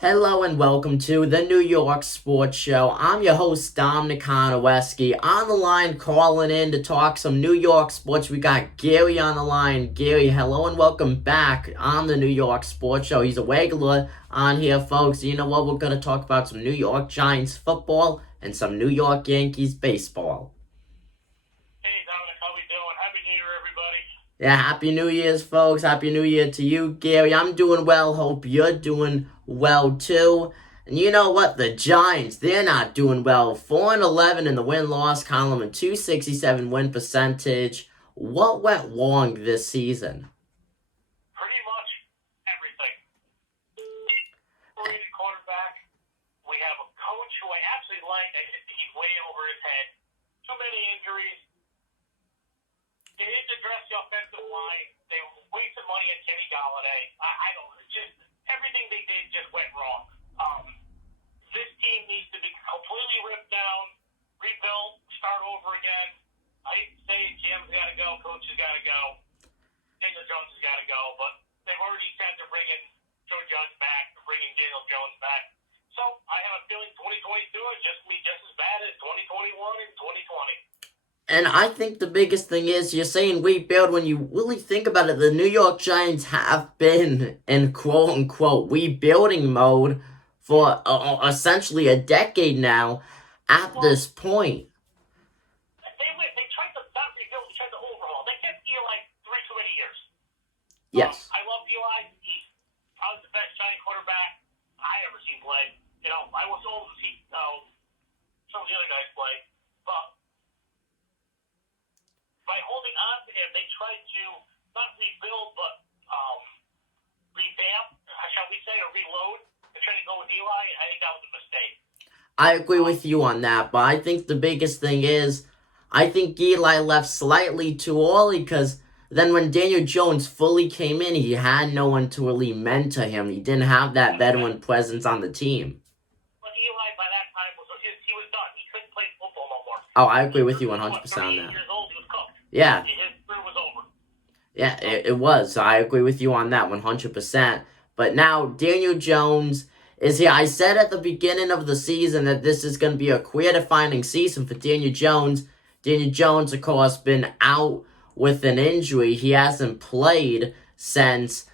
Hello and welcome to the New York Sports Show. I'm your host, Dominic Konowski. On the line, calling in to talk some New York sports. We got Gary on the line. Gary, hello and welcome back on the New York Sports Show. He's a regular on here, folks. You know what? We're going to talk about some New York Giants football and some New York Yankees baseball. Hey, Dominic, how we doing? Happy New Year, everybody. Yeah, Happy New Year's, folks. Happy New Year to you, Gary. I'm doing well. Hope you're doing well, too. And you know what? The Giants, they're not doing well. 4-11 in the win-loss column and 267 win percentage. What went wrong this season? Pretty much everything. Brady quarterback. We have a coach who I absolutely like. I think he's way over his head. Too many injuries. They didn't address the offensive line. They wasted money on Kenny Galladay. I don't know. Just everything they did just went wrong. This team needs to be completely ripped down, rebuilt, start over again. I hate to say it, GM's got to go, coach has got to go, Daniel Jones has got to go, but they've already said they're bringing Joe Judge back, they're bringing Daniel Jones back. So I have a feeling 2022 is just going to be just as bad as 2021 and 2020. And I think the biggest thing is, you're saying rebuild. When you really think about it, the New York Giants have been in quote-unquote rebuilding mode for essentially a decade now at this point. They tried to not rebuild, they tried to overhaul. They kept Eli too many years. Yes. I love Eli. He's probably the best Giant quarterback I ever seen play. You know, I was old to see some of the other guys play. But by holding on to him, they tried to not rebuild, but revamp, shall we say, or reload. They're trying to go with Eli. I think that was a mistake. I agree with you on that, but I think the biggest thing is, I think Eli left slightly too early, because then when Daniel Jones fully came in, he had no one to really mentor him. He didn't have that veteran presence on the team. But Eli, by that time, he was done. He couldn't play football no more. Oh, I agree with you 100% on that. Years old, he was cooked. Yeah. His career was over. Yeah, it was. So I agree with you on that 100%. But now Daniel Jones is here. I said at the beginning of the season that this is going to be a career-defining season for Daniel Jones. Daniel Jones, of course, been out with an injury. He hasn't played since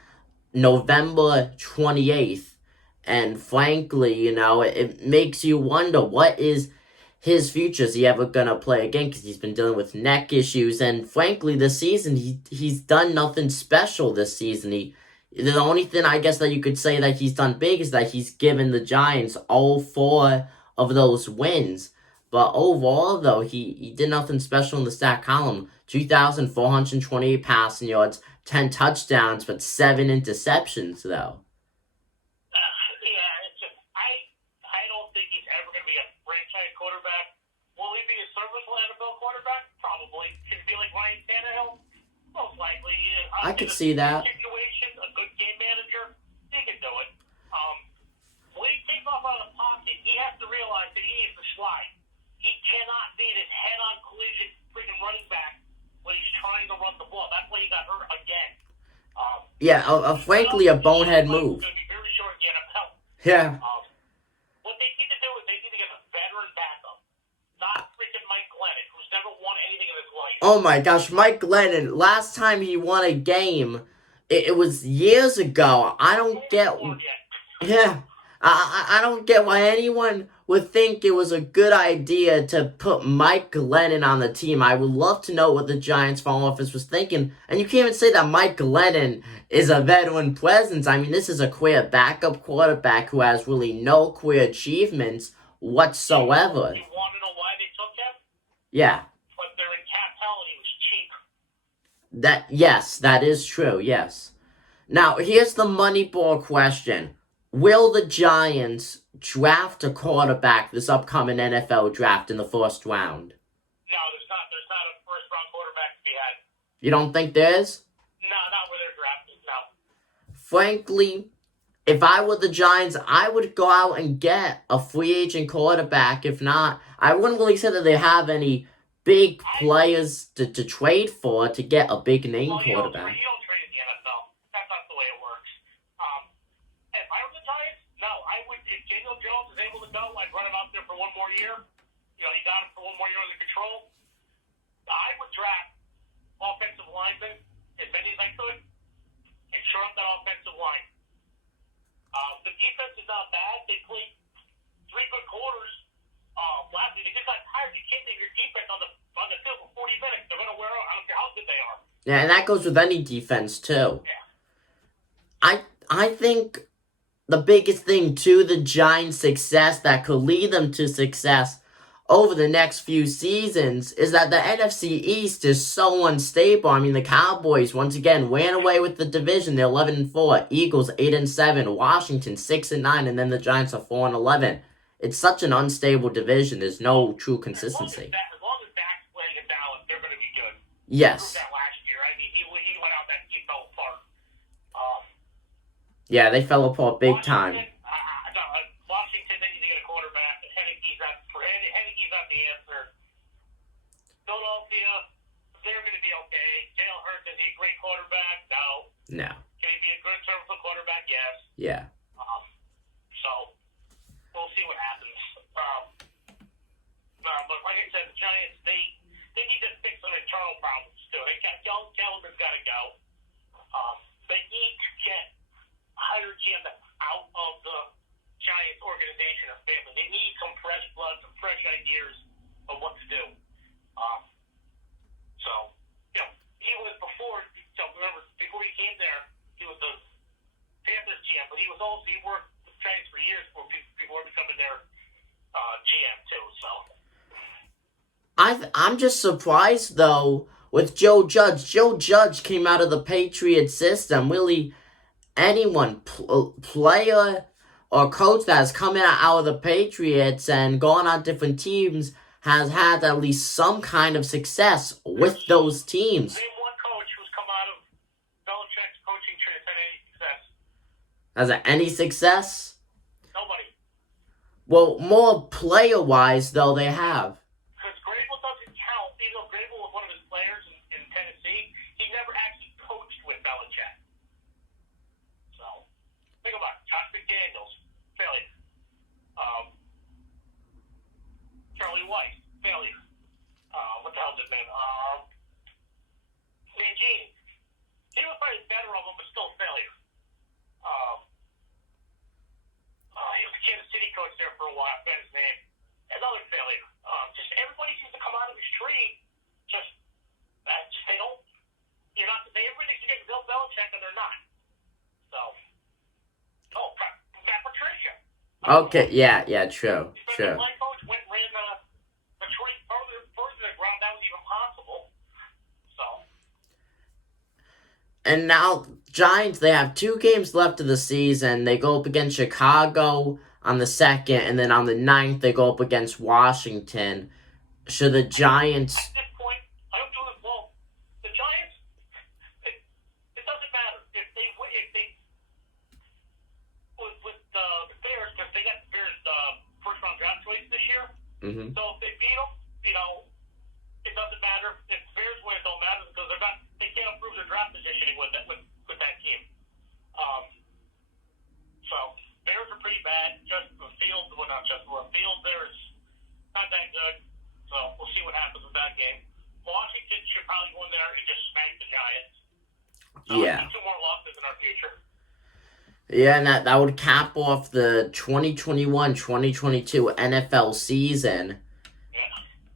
November 28th. And frankly, you know, it makes you wonder, what is his future? Is he ever going to play again? Because he's been dealing with neck issues. And frankly, this season, he's done nothing special this season. The only thing I guess that you could say that he's done big is that he's given the Giants all 4 of those wins. But overall, though, he did nothing special in the stat column. 2,428 passing yards, 10 touchdowns, but 7 interceptions, though. I don't think he's ever going to be a franchise quarterback. Will he be a serviceable NFL quarterback? Probably. Could he be like Ryan Tannehill? Most likely. I could see that. Situation, a good game manager, he can do it. When he takes off out of the pocket, he has to realize that he needs to slide. He cannot be this head-on collision freaking running back when he's trying to run the ball. That's why he got hurt again. Frankly, a bonehead move. Going to be very short in the NFL. Yeah. What they need to do is they need to get a veteran backup, not freaking Mike Glennon, who's never won anything in his life. Oh my gosh, Mike Glennon, last time he won a game, it was years ago. I don't get... Yeah. I don't get why anyone would think it was a good idea to put Mike Glennon on the team. I would love to know what the Giants front office was thinking. And you can't even say that Mike Glennon is a veteran presence. I mean, this is a career backup quarterback who has really no career achievements whatsoever. You want to know why they took him? Yeah. But they're in cap hell and he was cheap. Yes, that is true, yes. Now, here's the Moneyball question. Will the Giants draft a quarterback this upcoming NFL draft in the first round? No, there's not a first-round quarterback to be had. You don't think there is? No, not where they're drafted, no. Frankly, if I were the Giants, I would go out and get a free agent quarterback. If not, I wouldn't really say that they have any big players to trade for to get a big name quarterback. You don't trade in the NFL. That's not the way it works. If I were the Giants, no, I more year. You got him for one more year under control. I would draft offensive linemen, as many as I could, and shore up that offensive line. The defense is not bad. They played 3 good quarters last week. They just got tired. You can't leave your defense on the field for 40 minutes. They're going to wear out. I don't care how good they are. Yeah, and that goes with any defense, too. Yeah. I think the biggest thing to the Giants' success that could lead them to success over the next few seasons is that the NFC East is so unstable. I mean, the Cowboys, once again, ran away with the division. They're 11-4. Eagles, 8-7. Washington, 6-9. And then the Giants are 4-11. It's such an unstable division. There's no true consistency. As long as Dak's playing in Dallas, they're going to be good. Yes. He proved that last year. I mean, he went out that he fell apart. Yeah, they fell apart big time. Washington, they need to get a quarterback. Heineke's not the answer. Philadelphia, they're going to be okay. Jalen Hurts, is he a great quarterback? No. No. Can he be a good serviceable quarterback? Yes. Yeah. So, we'll see what happens. But like I said, the Giants, they need to fix some internal problems, too. Kellerman's got to go. They need to get higher GM out of the Giants organization or family. They need some fresh blood, some fresh ideas of what to do. He was before, remember, before he came there, he was the Panthers GM, but he worked with the Giants for years before becoming their GM too, so. I'm just surprised, though, with Joe Judge. Joe Judge came out of the Patriot system. Really, anyone, player or coach that has come out of the Patriots and gone on different teams has had at least some kind of success with those teams. Name one coach who's come out of Belichick's coaching tree that's had any success. Has it any success? Nobody. Well, more player-wise, though, they have. Because Grable doesn't count. Even though Grable was one of his players in Tennessee, he never actually coached with Belichick. So, think about it. Josh McDaniels, failure. Charlie Weiss, failure. What the hell's his name? Eugene. He was probably better of them, but still failure. He was a Kansas City coach there for a while. I forgot his name. Another failure. Just everybody seems to come out of his tree. Just they don't. You're not. Everybody thinks you're getting Bill Belichick, and they're not. So. Matt Patricia. Okay, yeah, true. My coach went and ran the tree further than the ground. That was even possible. So. And now, Giants, they have 2 games left of the season. They go up against Chicago on the 2nd, and then on the 9th, they go up against Washington. Should the Giants... At this point, I don't do it well. The Giants, it doesn't matter. If they with the Bears, because they got the Bears first-round draft choice this year. Mm-hmm. So if they beat them, it doesn't matter. If the Bears win, it don't matter because they can't improve their draft positioning with that team. So Bears are pretty bad. Field there is not that good. So we'll see what happens with that game. Washington should probably go in there and just smack the Giants. So Yeah. 2 more losses in our future. Yeah, and that would cap off the 2021-2022 NFL season.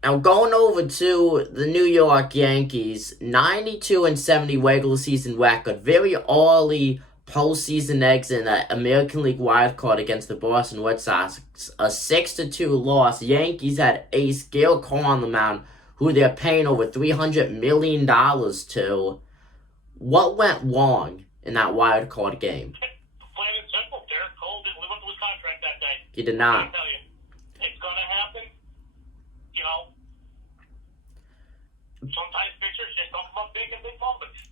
Now, going over to the New York Yankees, 92-70 regular season record, very early postseason exit in the American League wildcard against the Boston Red Sox, a 6-2 loss. Yankees had ace Gale Cole on the mound, who they're paying over $300 million to. What went wrong in that wildcard game? Plain and simple, Derek Cole didn't live up to his contract that day. He did not. I tell you, it's going to happen. Sometimes pitchers just don't come up big in big moments.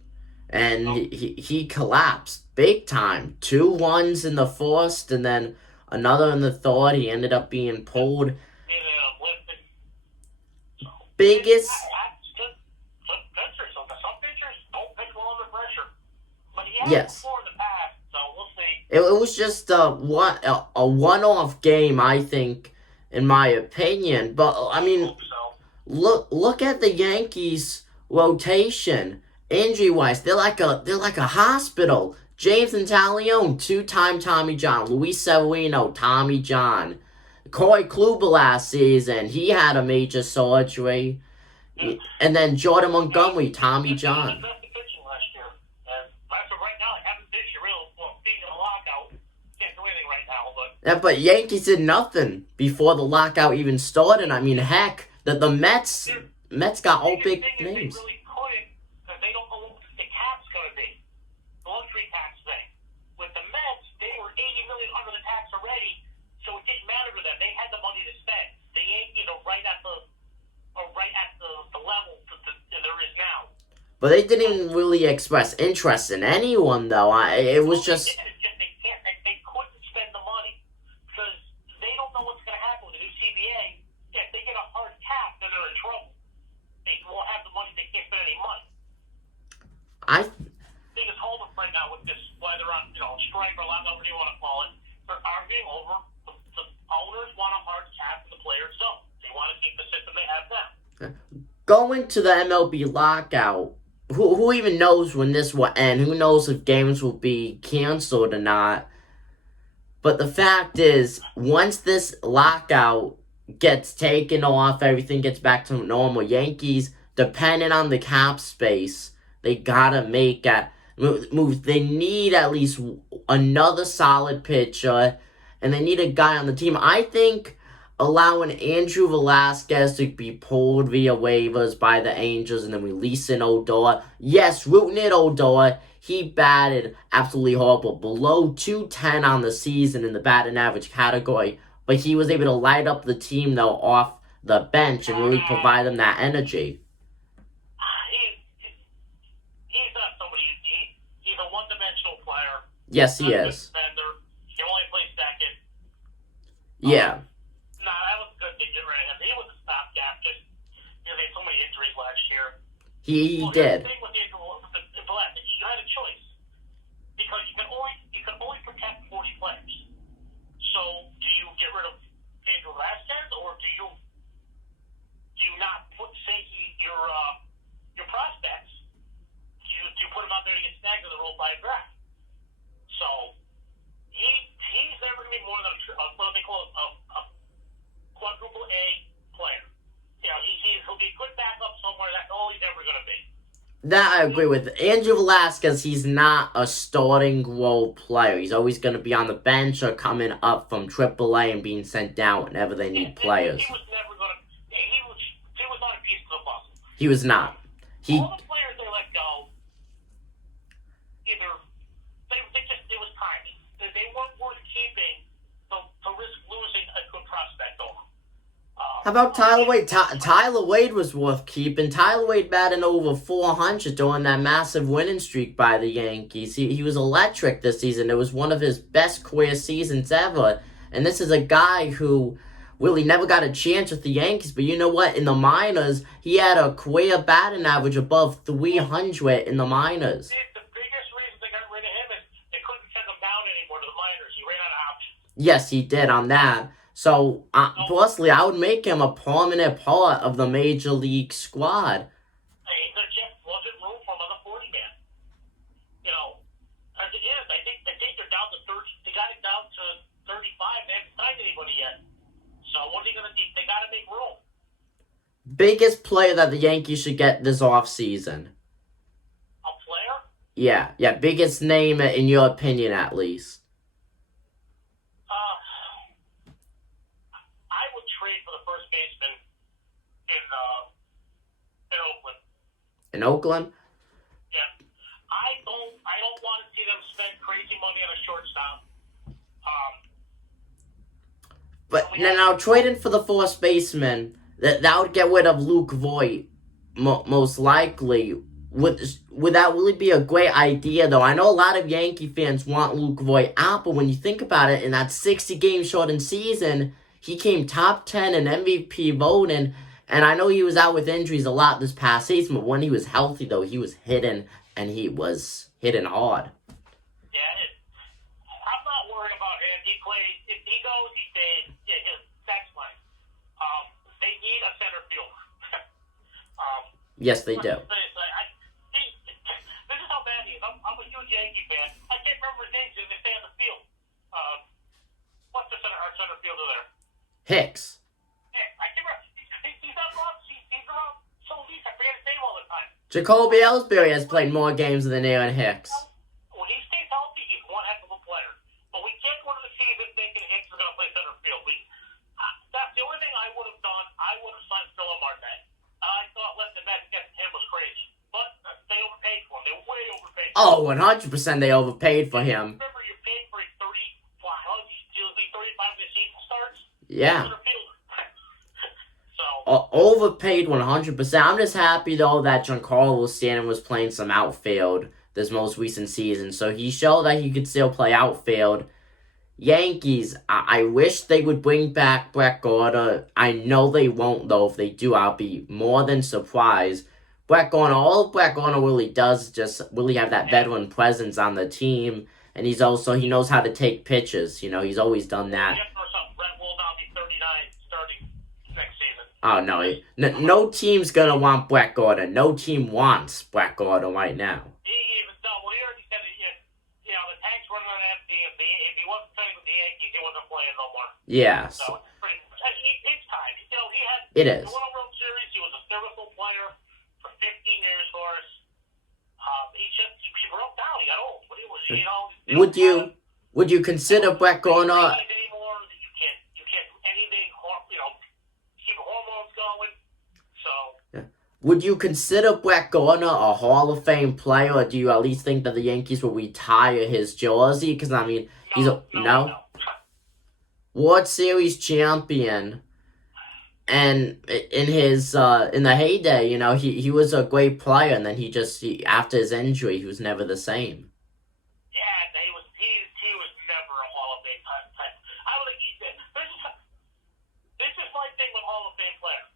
And he collapsed big time. 2 runs in the first, and then another in the third. He ended up being pulled. Lifted. Biggest. Some pitchers don't pitch well under pressure. But he has before in the past, so we'll see. It was just a one-off game, I think, in my opinion. But I mean, Hope so. look at the Yankees rotation. Injury wise, they're like a hospital. James Intalion, 2-time Tommy John. Luis Severino, Tommy John. Corey Kluber last season, he had a major surgery. Yeah. And then Jordan Montgomery, Tommy They John. invested pitching last year. And as of right now, they haven't this year. Well, being in a lockout, can't do anything right now. But Yeah, but Yankees did nothing before the lockout even started. I mean, heck, the Mets got all big thing is names. they really couldn't because they don't know what the cap's going to be. The luxury tax thing. With the Mets, they were $80 million under the tax already, so it didn't matter to them. They had the money to spend. The Yankees are right at the level that there is now. But they didn't really express interest in anyone, though. It was just. It's just they can't. They couldn't spend the money because they don't know what's going to happen with the new CBA. If they get a hard cap, then they're in trouble. They won't have the money. They can't spend any money. They just hold them right now with this, whether on strike or whatever you want to call it. They're arguing over the owners want a hard cap and the players don't. They want to keep the system they have now. Going to the MLB lockout, who even knows when this will end? Who knows if games will be canceled or not? But the fact is, once this lockout gets taken off, everything gets back to normal. Yankees, depending on the cap space, they gotta make moves. They need at least another solid pitcher, and they need a guy on the team. I think allowing Andrew Velasquez to be pulled via waivers by the Angels and then releasing Odor. Yes, rooting at Odor. He batted absolutely horrible, below 210 on the season in the batting average category, but he was able to light up the team, though, off the bench and really provide them that energy. He's not somebody. He's a one-dimensional player. Yes, he is. He only plays second. Yeah. That was a good thing to get rid of him. He was a stopgap just because they had so many injuries last year. He did. The thing with the Velasquez, you had a choice because you can only protect 40 players. So do you get rid of Andrew Velasquez or do you not put your prospects? Do you put them out there to get snagged in the role by a draft? So he's never going to be more than what they call a quadruple A player. He'll be a good backup somewhere. That's all he's ever going to be. That I agree with. Andrew Velasquez, he's not a starting role player. He's always going to be on the bench or coming up from AAA and being sent down whenever they need players. He was never going to. He was not a piece of the puzzle. He was not. All the players they let go, either it was timing. They weren't worth keeping to risk losing a good prospect over. How about Tyler Wade? Tyler Wade was worth keeping. Tyler Wade batting over 400 during that massive winning streak by the Yankees. He was electric this season. It was one of his best career seasons ever. And this is a guy who really never got a chance with the Yankees. But you know what? In the minors, he had a career batting average above 300 in the minors. The biggest reason they got rid of him is they couldn't send him down anymore to the minors. He ran out of options. Yes, he did on that. So, personally, I would make him a prominent part of the Major League squad. There just wasn't room for another 40 man. As it is, I think they're down to 30. They got it down to 35. They haven't signed anybody yet. So what are they going to do? They got to make room. Biggest player that the Yankees should get this offseason. A player? Yeah. Biggest name in your opinion, at least. I would trade for the first baseman in Oakland. In Oakland? Yeah. I don't want to see them spend crazy money on a shortstop. But now trading for the first baseman, that would get rid of Luke Voigt, most likely. Would that really be a great idea, though? I know a lot of Yankee fans want Luke Voigt out, but when you think about it, in that 60-game shortened season, he came top 10 in MVP voting, and I know he was out with injuries a lot this past season, but when he was healthy, though, he was hitting, and he was hitting hard. Yeah, I'm not worried about him. He plays. If he goes, he stays. That's fine. need a center fielder. Yes, they do. This is how bad he is. I'm a huge Yankee fan. I can't remember his name because they stay on the field. What's our center fielder there? Hicks. Yeah, I can't remember. He's not wrong. He's around so weak. I forget his name all the time. Jacoby Ellsbury has played more games than Aaron Hicks. When he stays healthy, he's one heck of a player. But we can't go to the season thinking Hicks is going to play center field. That's the only thing I would have done. I would have signed Phil Marte. I thought letting the Mets get him was crazy. But they overpaid for him. They way overpaid for him. 100% they overpaid for him. Remember, you paid for a 35 the season starts? Yeah. So, Overpaid 100%. I'm just happy, though, that Giancarlo Stanton was playing some outfield this most recent season. So he showed that he could still play outfield. Yankees, I wish they would bring back Brett Gardner. I know they won't, though. If they do, I'll be more than surprised. Brett Gardner, all Brett Gardner really does is just really have that veteran presence on the team. And he knows how to take pitches. You know, he's always done that. Brett will now be 39 starting next season. Oh, no. No team's going to want Brett Gardner. No team wants Brett Gardner right now. He already said it. The tank's running on empty. If he wasn't playing with the Yankees, he wasn't playing no more. Yeah. So it's time. It is. He won a World Series. He was a serviceable player for 15 years for us. He broke down. He got old. Would you consider Brett Gardner? Anymore. You can't do anything. Keep hormones going. So. Would you consider Brett Gardner a Hall of Fame player, or do you at least think that the Yankees will retire his jersey? Because he's no. World Series champion, and in the heyday, he was a great player, and then after his injury, he was never the same. Yeah, he was never a Hall of Fame type. This is my thing with Hall of Fame players.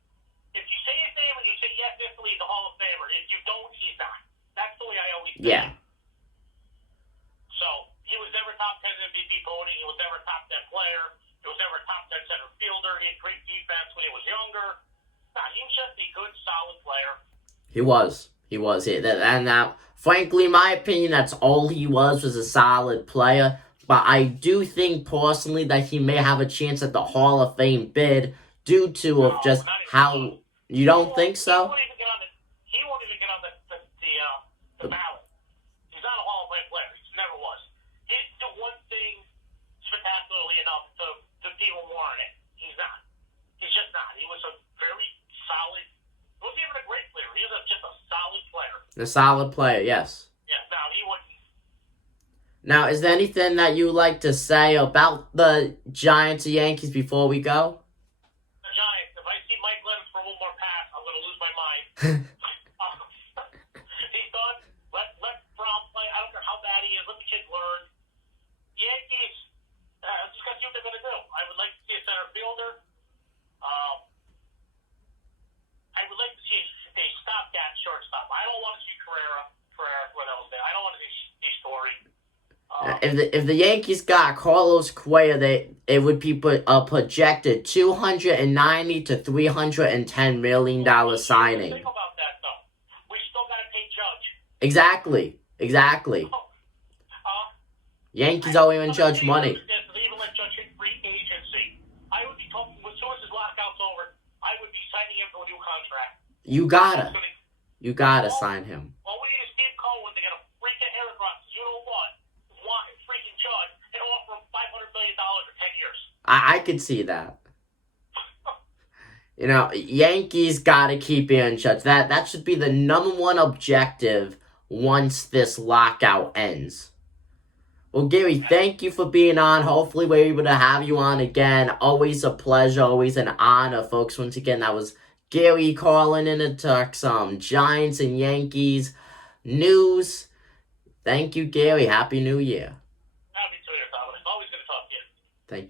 If you say his name and you say yes, instantly he's a Hall of Famer. If you don't, he's not. That's the way I always think. Yeah. So he was never top 10 MVP voting. He was never top 10 player. He was never top 10 center fielder. He had great defense when he was younger. He was just a good, solid player. He was. And frankly, in my opinion, that's all he was a solid player. But I do think personally that he may have a chance at the Hall of Fame bid due to of just how. You don't think so? He won't even get on the ballot. He's not a Hall of Fame player. He never was. He didn't do one thing spectacularly enough to even warrant it. He's not. He's just not. He was a very solid. He wasn't even a great player. He was just a solid player. A solid player, yes. Yeah, no, he wouldn't. Now, is there anything that you would like to say about the Giants or Yankees before we go? The Giants, if I see Mike Leonard for one more pass, I'm going to lose my mind. He's done. Let Brown play. I don't care how bad he is. Let the kid learn. Yankees, just got to see what they're going to do. I would like to see a center fielder. I would like to see a stopgap shortstop. I don't want to see Carrera, what else there. I don't want to see Story. If the Yankees got Carlos Correa, it would be a projected $290 to $310 million signing. Think about that, though. We still got to pay Judge. Exactly. Yankees owe Aaron Judge money. They even let Judge hit free agency. I would be talking, as soon as his lockout's over, I would be signing him to a new contract. You gotta sign him. All we need is Steve Cohen to get a freaking hair across. You know what? Want freaking Judge and offer him $500 million for 10 years. I could see that. Yankees gotta keep Aaron Judge. That should be the number one objective once this lockout ends. Well, Gary, thank you for being on. Hopefully we're able to have you on again. Always a pleasure, always an honor, folks. Once again, that was Gary calling in to talk some Giants and Yankees news. Thank you, Gary. Happy New Year. Happy New Year, Thomas. Always good to talk to you. Thank you.